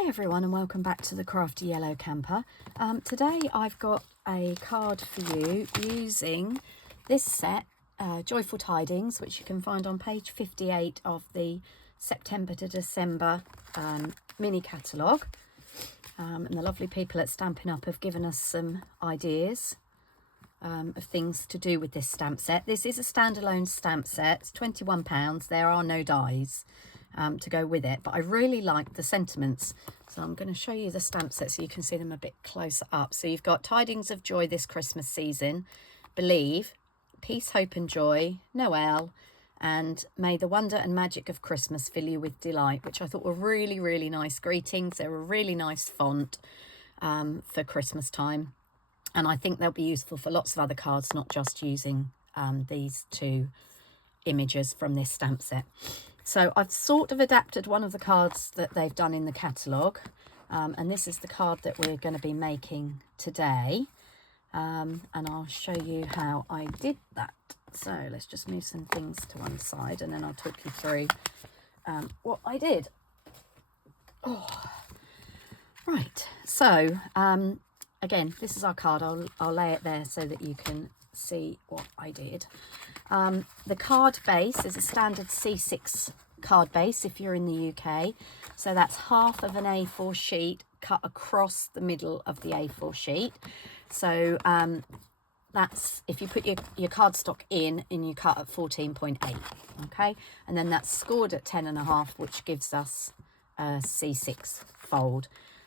Hi everyone and welcome back to the Crafty Yellow Camper. Today I've got a card for you using this set, Joyful Tidings, which you can find on page 58 of the September to December mini catalogue. And the lovely people at Stampin' Up have given us some ideas of things to do with this stamp set. This is a standalone stamp set. It's £21. There are no dies to go with it, but I really like the sentiments, so I'm going to show you the stamp set so you can see them a bit closer up. So you've got Tidings of Joy this Christmas season, Believe, Peace, Hope and Joy, Noel, and May the wonder and magic of Christmas fill you with delight, which I thought were really nice greetings. They're a really nice font for Christmas time, and I think they'll be useful for lots of other cards, not just using these two images from this stamp set. So I've sort of adapted one of the cards that they've done in the catalogue, and this is the card that we're going to be making today, and I'll show you how I did that. So let's just move some things to one side and then I'll talk you through what I did. Right, so again, this is our card. I'll lay it there so that you can see what I did. The card base is a standard C6 card base if you're in the UK, so that's half of an A4 sheet cut across the middle of the A4 sheet. So that's if you put your cardstock in and you cut at 14.8, okay, and then that's scored at 10.5, which gives us a C6 fold.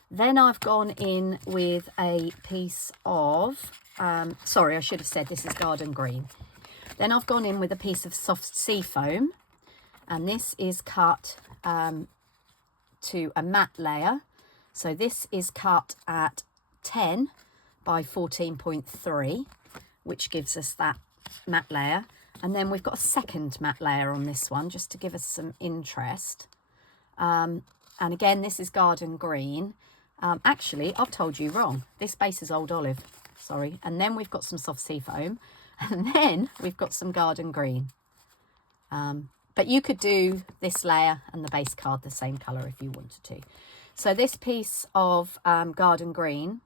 Then I've gone in with a piece of sorry, I should have said this is garden green. Then I've gone in with a piece of soft sea foam, and this is cut to a matte layer. So this is cut at 10 by 14.3, which gives us that matte layer. And then we've got a second matte layer on this one, just to give us some interest. And again, this is garden green. Actually, I've told you wrong. This base is old olive, sorry. And then we've got some soft sea foam. And then we've got some garden green. But you could do this layer and the base card the same colour if you wanted to. So this piece of garden green,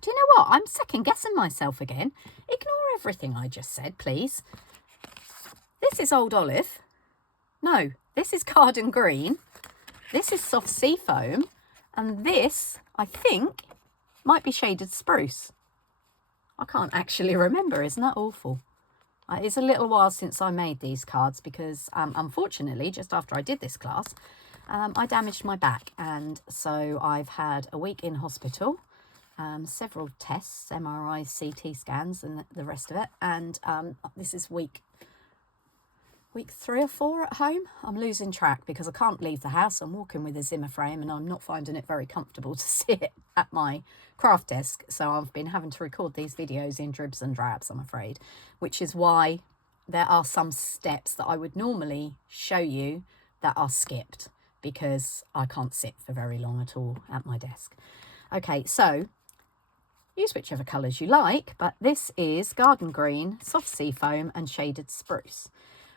do you know what? I'm second guessing myself again. Ignore everything I just said, please. This is old olive. No, this is garden green. This is soft sea foam. And this, I think, might be shaded spruce. I can't actually remember. Isn't that awful? It's a little while since I made these cards because, unfortunately, just after I did this class, I damaged my back. And so I've had a week in hospital, several tests, MRIs, CT scans and the rest of it. And this is week 3 or 4 at home. I'm losing track because I can't leave the house. I'm walking with a Zimmer frame and I'm not finding it very comfortable to sit at my craft desk. So I've been having to record these videos in dribs and drabs, I'm afraid, which is why there are some steps that I would normally show you that are skipped because I can't sit for very long at all at my desk. Okay, so use whichever colours you like, but this is garden green, soft sea foam and shaded spruce.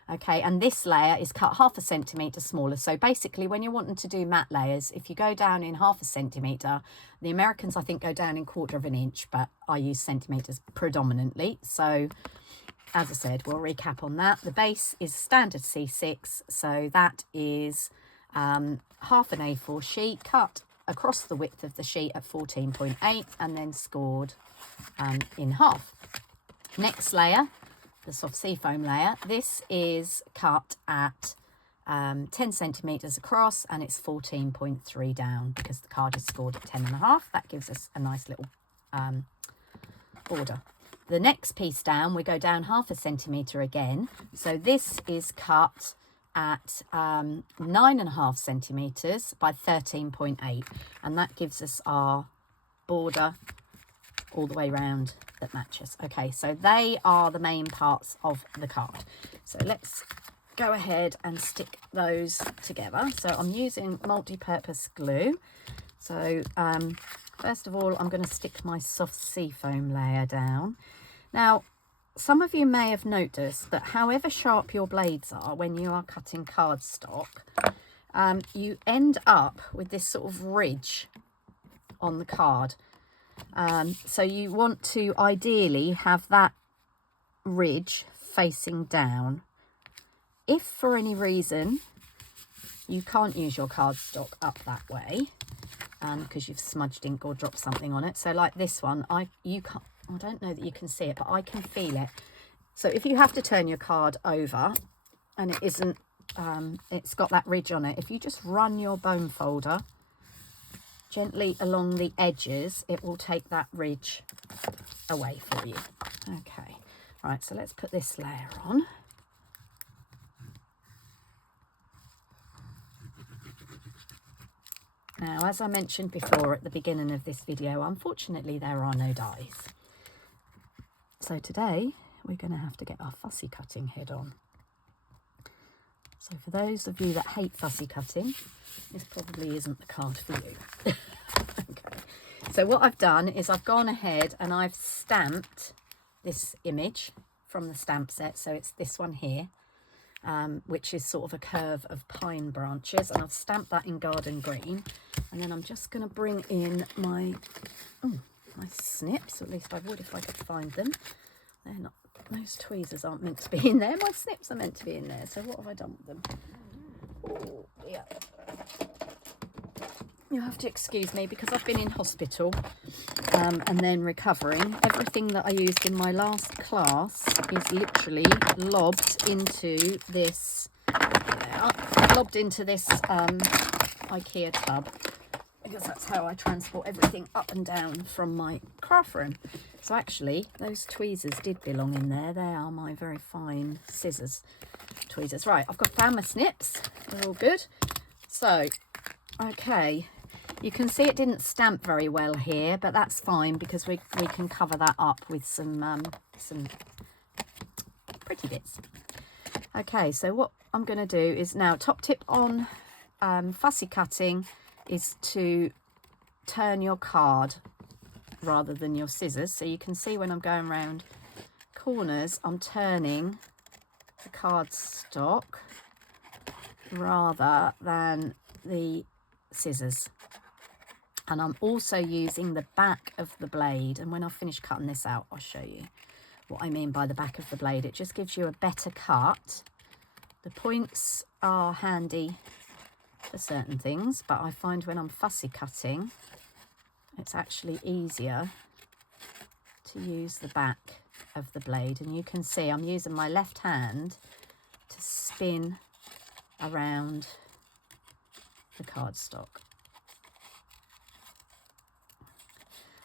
Okay, and this layer is cut 0.5 centimetre smaller. So basically when you're wanting to do matte layers, if you go down in 0.5 centimetre, the Americans I think go down in 1/4 inch, but I use centimetres predominantly. So as I said, we'll recap on that. The base is standard C6, so that is half an A4 sheet cut across the width of the sheet at 14.8 and then scored in half. Next layer, the soft sea foam layer, this is cut at 10 centimetres across and it's 14.3 down because the card is scored at 10.5. That gives us a nice little border. The next piece down, we go down 0.5 centimetre again. So this is cut at 9.5 centimetres by 13.8, and that gives us our border all the way around that matches. Okay, so they are the main parts of the card. So let's go ahead and stick those together. So I'm using multi-purpose glue. So first of all, I'm going to stick my soft sea foam layer down. Now, some of you may have noticed that however sharp your blades are when you are cutting cardstock, you end up with this sort of ridge on the card. So you want to ideally have that ridge facing down. If for any reason you can't use your cardstock up that way, because you've smudged ink or dropped something on it, so like this one, I don't know that you can see it, but I can feel it. So if you have to turn your card over and it isn't, it's got that ridge on it, if you just run your bone folder gently along the edges, it will take that ridge away for you. Okay, right, so let's put this layer on. Now, as I mentioned before at the beginning of this video, unfortunately there are no dies. So today we're going to have to get our fussy cutting head on. So for those of you that hate fussy cutting, this probably isn't the card for you. Okay. So what I've done is I've gone ahead and I've stamped this image from the stamp set. So it's this one here, which is sort of a curve of pine branches, and I've stamped that in garden green. And then I'm just going to bring in my snips, or at least I would if I could find them. They're not, those tweezers aren't meant to be in there. My snips are meant to be in there. So what have I done with them? Oh, yeah. You'll have to excuse me because I've been in hospital and then recovering. Everything that I used in my last class is literally lobbed into this IKEA tub, because that's how I transport everything up and down from my craft room. So actually those tweezers did belong in there. They are my very fine scissors tweezers. Right, I've got found my snips. They're all good. So okay, you can see it didn't stamp very well here, but that's fine because we can cover that up with some pretty bits. Okay, so what I'm going to do is now, top tip on fussy cutting is to turn your card rather than your scissors. So you can see when I'm going around corners, I'm turning the cardstock rather than the scissors. And I'm also using the back of the blade, and when I finish cutting this out I'll show you what I mean by the back of the blade. It just gives you a better cut. The points are handy for certain things, but I find when I'm fussy cutting it's actually easier to use the back of the blade. And you can see I'm using my left hand to spin around the cardstock.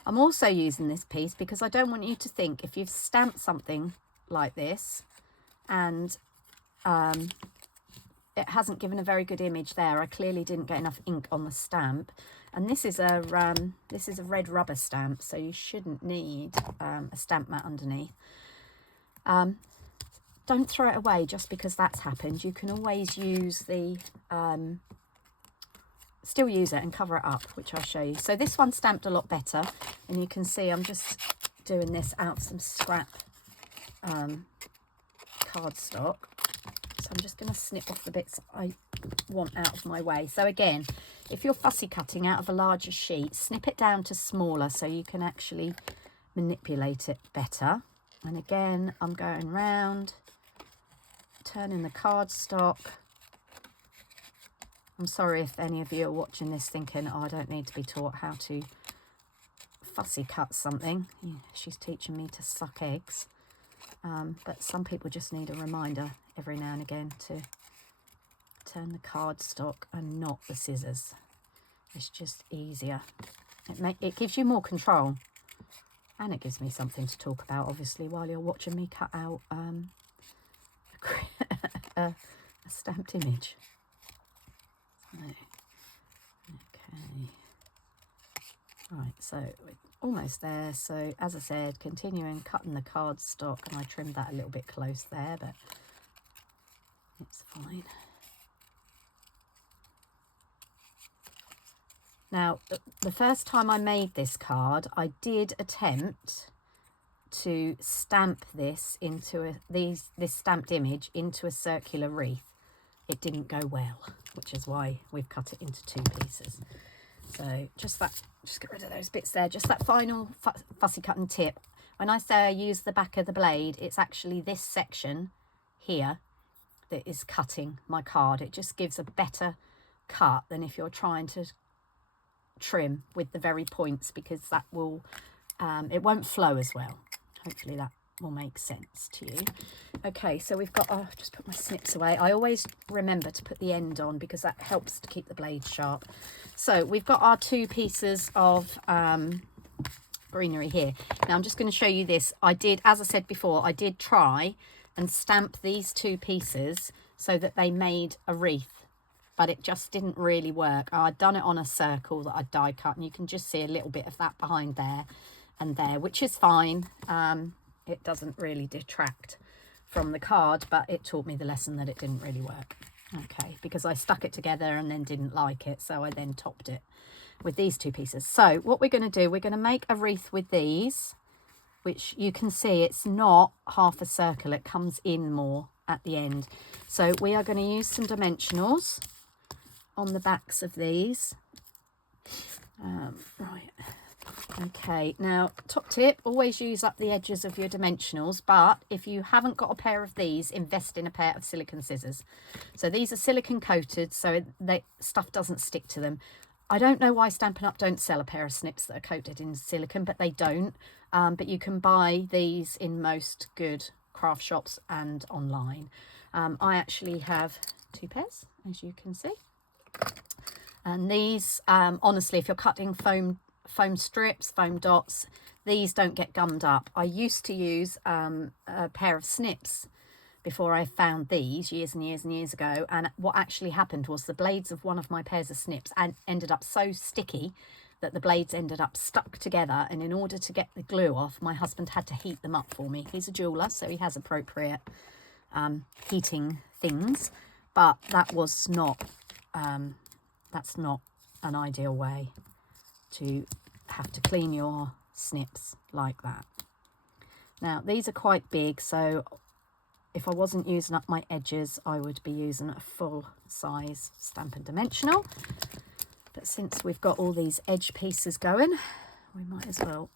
I'm also using this piece because I don't want you to think, if you've stamped something like this and it hasn't given a very good image there, I clearly didn't get enough ink on the stamp. And this is a red rubber stamp, so you shouldn't need a stamp mat underneath. Don't throw it away just because that's happened. You can always use the still use it and cover it up, which I'll show you. So this one stamped a lot better, and you can see I'm just doing this out of some scrap cardstock. So I'm just going to snip off the bits I want out of my way. So again, if you're fussy cutting out of a larger sheet, snip it down to smaller so you can actually manipulate it better. And again, I'm going round, turning the cardstock. I'm sorry if any of you are watching this thinking, oh, I don't need to be taught how to fussy cut something. Yeah, she's teaching me to suck eggs. But some people just need a reminder every now and again to turn the cardstock and not the scissors. It's just easier. It gives you more control, and it gives me something to talk about, obviously, while you're watching me cut out a stamped image. Okay, right, so we're almost there. So as I said, continuing cutting the cardstock, and I trimmed that a little bit close there, but it's fine. Now, the first time I made this card, I did attempt to stamp this into this stamped image into a circular wreath. it didn't go well, which is why we've cut it into 2 pieces. So just get rid of those bits there, just that final fussy cutting tip. When I say I use the back of the blade, it's actually this section here that is cutting my card. It just gives a better cut than if you're trying to trim with the very points, because that will it won't flow as well. Hopefully that will make sense to you. Okay, so we've got, oh, just put my snips away. I always remember to put the end on because that helps to keep the blade sharp. So we've got our 2 pieces of greenery here. Now I'm just going to show you this. I did, as I said before, I did try and stamp these 2 pieces so that they made a wreath, but it just didn't really work. I'd done it on a circle that I'd die cut, and you can just see a little bit of that behind there and there, which is fine. It doesn't really detract from the card, but it taught me the lesson that it didn't really work. Okay, because I stuck it together and then didn't like it, so I then topped it with these 2 pieces. So what we're going to do, we're going to make a wreath with these, which you can see it's not half a circle, it comes in more at the end. So we are going to use some dimensionals on the backs of these. Right. Okay, now top tip, always use up the edges of your dimensionals, but if you haven't got a pair of these, invest in a pair of silicone scissors. So these are silicone coated, so stuff doesn't stick to them. I don't know why Stampin' Up! Don't sell a pair of snips that are coated in silicone, but they don't. But you can buy these in most good craft shops and online. I actually have 2 pairs, as you can see. And these, honestly, if you're cutting foam strips, foam dots, these don't get gummed up. I used to use a pair of snips before I found these years and years and years ago, and what actually happened was the blades of one of my pairs of snips ended up so sticky that the blades ended up stuck together, and in order to get the glue off, my husband had to heat them up for me. He's a jeweler, so he has appropriate heating things, but that was not that's not an ideal way to have to clean your snips like that. Now these are quite big, so if I wasn't using up my edges, I would be using a full size Stampin' dimensional, but since we've got all these edge pieces going, we might as well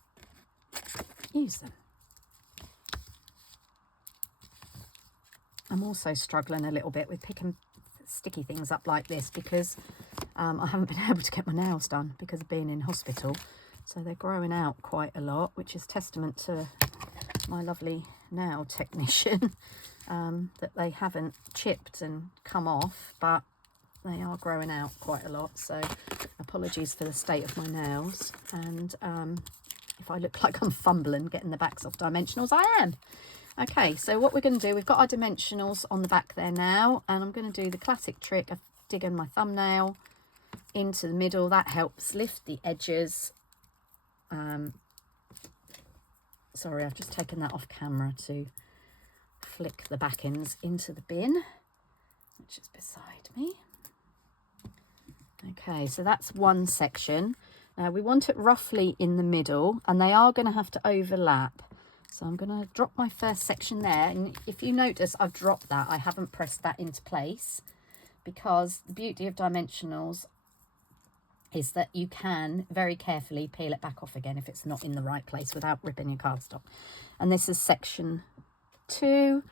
use them. I'm also struggling a little bit with picking sticky things up like this because I haven't been able to get my nails done because of being in hospital, so they're growing out quite a lot, which is testament to my lovely nail technician, that they haven't chipped and come off, but they are growing out quite a lot. So apologies for the state of my nails, and if I look like I'm fumbling getting the backs off dimensionals, I am. Okay, so what we're going to do, we've got our dimensionals on the back there now, and I'm going to do the classic trick of digging my thumbnail into the middle. That helps lift the edges. Sorry, I've just taken that off camera to flick the back ends into the bin, which is beside me. Okay, so that's one section. Now we want it roughly in the middle, and they are going to have to overlap. So I'm going to drop my first section there, and if you notice I've dropped that, I haven't pressed that into place, because the beauty of dimensionals is that you can very carefully peel it back off again if it's not in the right place without ripping your cardstock. And this is section 2.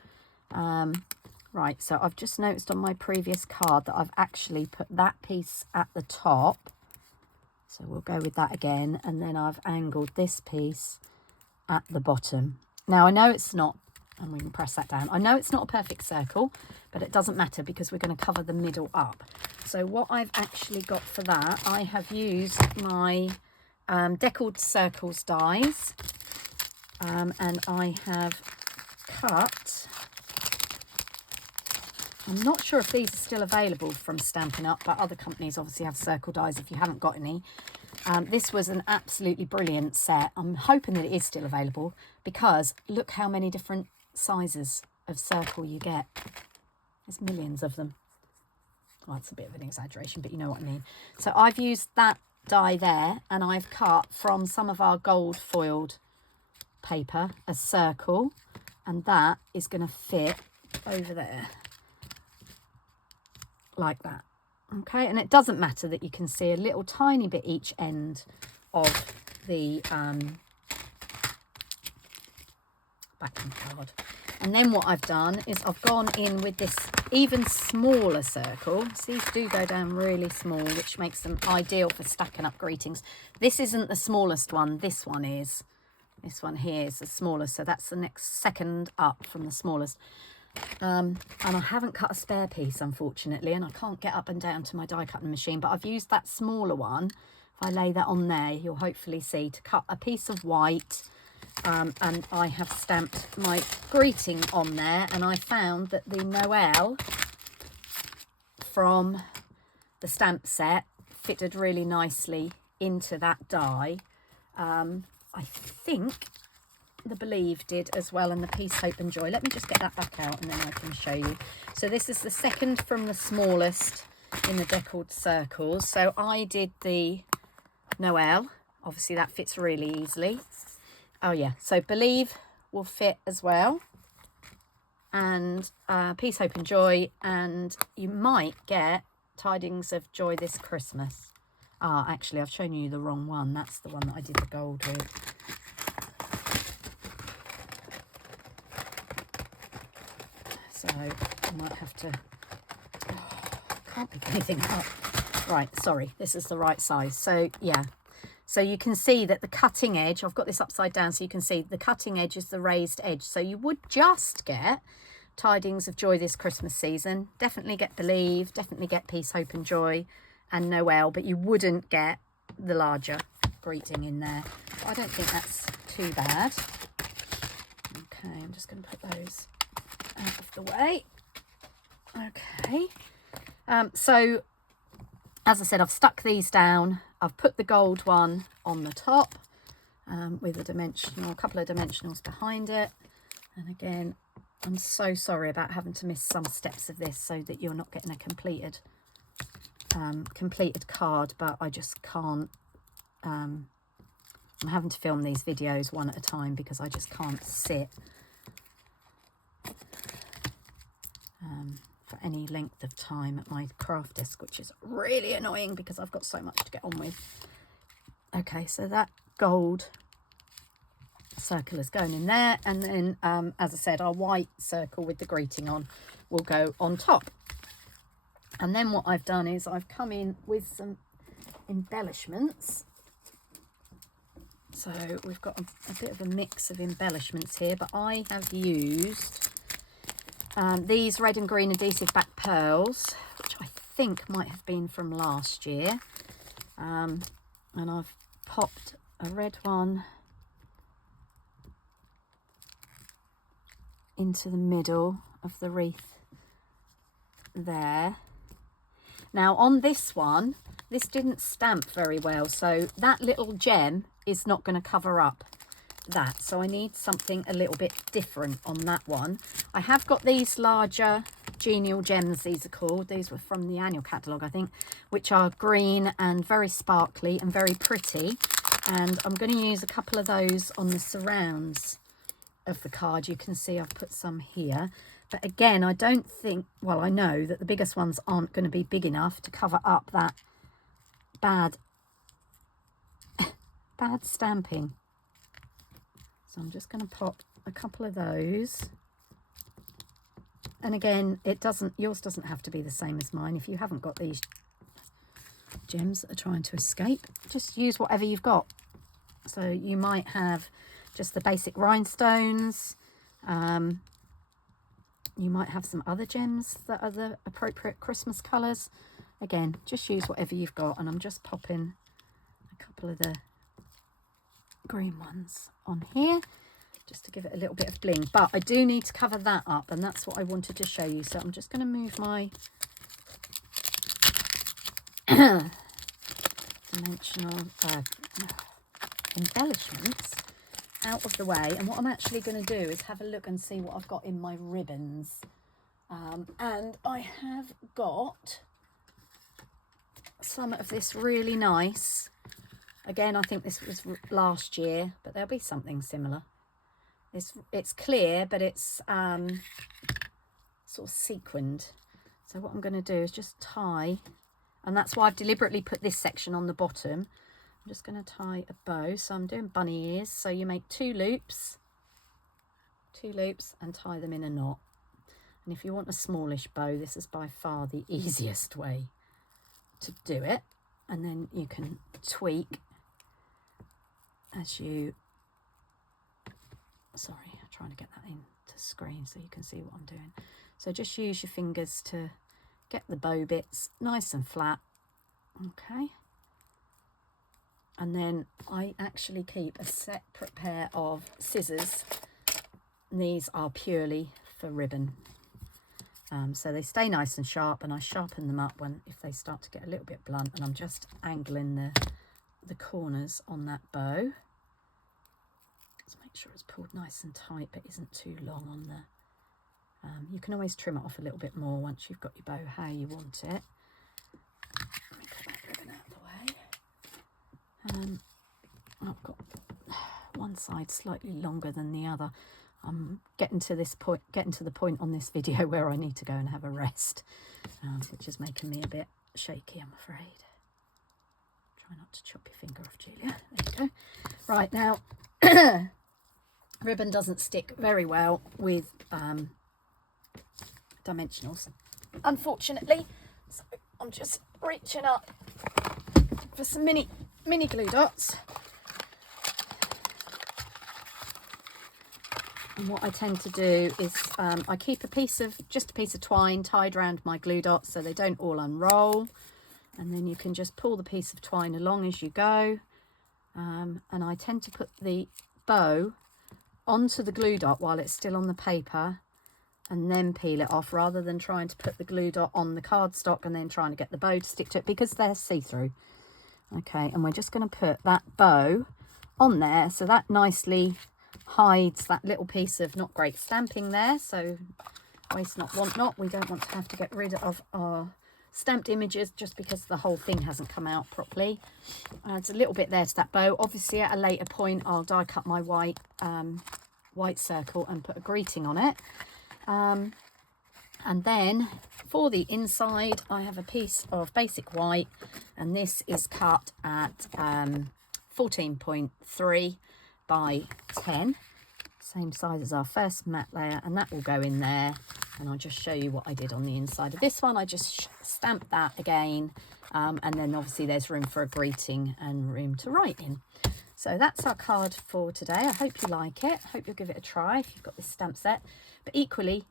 Right, so I've just noticed on my previous card that I've actually put that piece at the top, so we'll go with that again, and then I've angled this piece at the bottom. Now I know it's not, and we can press that down, I know it's not a perfect circle, but it doesn't matter because we're going to cover the middle up. So what I've actually got for that, I have used my deckled circles dies, and I have cut, I'm not sure if these are still available from Stampin' Up, but other companies obviously have circle dies if you haven't got any. This was an absolutely brilliant set. I'm hoping that it is still available, because look how many different sizes of circle you get. There's millions of them. Well, it's a bit of an exaggeration, but you know what I mean. So I've used that die there, and I've cut from some of our gold foiled paper a circle, and that is going to fit over there. like that. Okay, and it doesn't matter that you can see a little tiny bit each end of the backing card. And then what I've done is I've gone in with this even smaller circle. So these do go down really small, which makes them ideal for stacking up greetings. This isn't the smallest one, this one is. This one here is the smallest, so that's the next second up from the smallest. And I haven't cut a spare piece, unfortunately, and I can't get up and down to my die cutting machine, but I've used that smaller one. If I lay that on there, you'll hopefully see, to cut a piece of white. And I have stamped my greeting on there, and I found that the Noel from the stamp set fitted really nicely into that die. I think the Believe did as well, and the Peace, Hope and Joy. Let me just get that back out and then I can show you. So this is the second from the smallest in the deckled circles. So I did the Noel. Obviously that fits really easily. Oh yeah, so Believe will fit as well, and Peace, Hope and Joy, and you might get Tidings of Joy This Christmas. Ah, actually I've shown you the wrong one. That's the one that I did the gold with. So I might have to, can't pick anything up. Right, sorry, this is the right size. So yeah. So you can see that the cutting edge, I've got this upside down so you can see the cutting edge is the raised edge. So you would just get Tidings of Joy This Christmas season. Definitely get Believe, definitely get Peace, Hope and Joy and Noel, but you wouldn't get the larger greeting in there. But I don't think that's too bad. Okay, I'm just going to put those out of the way. Okay. So as I said, I've stuck these down. I've put the gold one on the top with a couple of dimensionals behind it. And again, I'm so sorry about having to miss some steps of this so that you're not getting a completed card, but I just can't. I'm having to film these videos one at a time because I just can't sit for any length of time at my craft desk, which is really annoying because I've got so much to get on with. Okay, so that gold circle is going in there, and then as I said, our white circle with the greeting on will go on top. And then what I've done is I've come in with some embellishments. So we've got a bit of a mix of embellishments here, but I have used these red and green adhesive back pearls, which I think might have been from last year. And I've popped a red one into the middle of the wreath there. Now on this one, this didn't stamp very well, so that little gem is not going to cover up that, so I need something a little bit different on that one. I have got these larger genial gems, these are called. These were from the annual catalogue, I think, which are green and very sparkly and very pretty, and I'm going to use a couple of those on the surrounds of the card. You can see I've put some here, but again, I don't think, well, I know that the biggest ones aren't going to be big enough to cover up that bad stamping. So I'm just going to pop a couple of those. And again, yours doesn't have to be the same as mine. If you haven't got these gems that are trying to escape, just use whatever you've got. So you might have just the basic rhinestones. You might have some other gems that are the appropriate Christmas colours. Again, just use whatever you've got. And I'm just popping a couple of the green ones on here just to give it a little bit of bling, but I do need to cover that up, and that's what I wanted to show you. So I'm just going to move my dimensional embellishments out of the way, and what I'm actually going to do is have a look and see what I've got in my ribbons. And I have got some of this really nice. Again, I think this was last year, but there'll be something similar. It's clear, but it's sort of sequined. So what I'm going to do is just tie, and that's why I've deliberately put this section on the bottom. I'm just going to tie a bow. So I'm doing bunny ears. So you make 2 loops and tie them in a knot. And if you want a smallish bow, this is by far the easiest way to do it. And then you can tweak as you, sorry, I'm trying to get that into screen so you can see what I'm doing. So just use your fingers to get the bow bits nice and flat. Okay. And then I actually keep a separate pair of scissors. These are purely for ribbon. So they stay nice and sharp, and I sharpen them up if they start to get a little bit blunt, and I'm just angling the corners on that bow. Let's make sure it's pulled nice and tight but isn't too long on the... you can always trim it off a little bit more once you've got your bow how you want it. Let me put that ribbon out of the way. I've got one side slightly longer than the other. I'm getting to the point on this video where I need to go and have a rest, which is making me a bit shaky, I'm afraid. Try not to chop your finger off, Julia. There you go. Right, now, ribbon doesn't stick very well with dimensionals, unfortunately. So I'm just reaching up for some mini glue dots. And what I tend to do is I keep just a piece of twine tied around my glue dots so they don't all unroll. And then you can just pull the piece of twine along as you go. And I tend to put the bow onto the glue dot while it's still on the paper and then peel it off, rather than trying to put the glue dot on the cardstock and then trying to get the bow to stick to it, because they're see-through. Okay, and we're just going to put that bow on there so that nicely hides that little piece of not great stamping there. So waste not, want not. We don't want to have to get rid of our stamped images just because the whole thing hasn't come out properly. It's a little bit there to that bow. Obviously at a later point I'll die cut my white circle and put a greeting on it. And then for the inside I have a piece of basic white, and this is cut at 14.3 by 10, same size as our first matte layer, and that will go in there. And I'll just show you what I did on the inside of this one. I just stamped that again, and then obviously there's room for a greeting and room to write in. So that's our card for today. I hope you like it. I hope you'll give it a try if you've got this stamp set. But equally,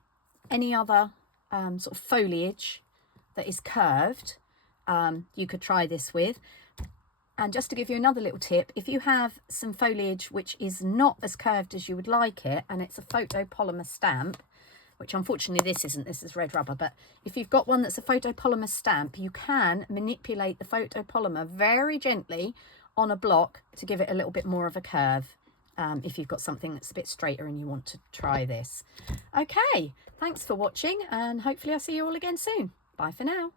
any other sort of foliage that is curved, you could try this with. And just to give you another little tip, if you have some foliage which is not as curved as you would like it, and it's a photopolymer stamp, which unfortunately this isn't, this is red rubber, but if you've got one that's a photopolymer stamp, you can manipulate the photopolymer very gently on a block to give it a little bit more of a curve, if you've got something that's a bit straighter and you want to try this. Okay, thanks for watching, and hopefully I'll see you all again soon. Bye for now.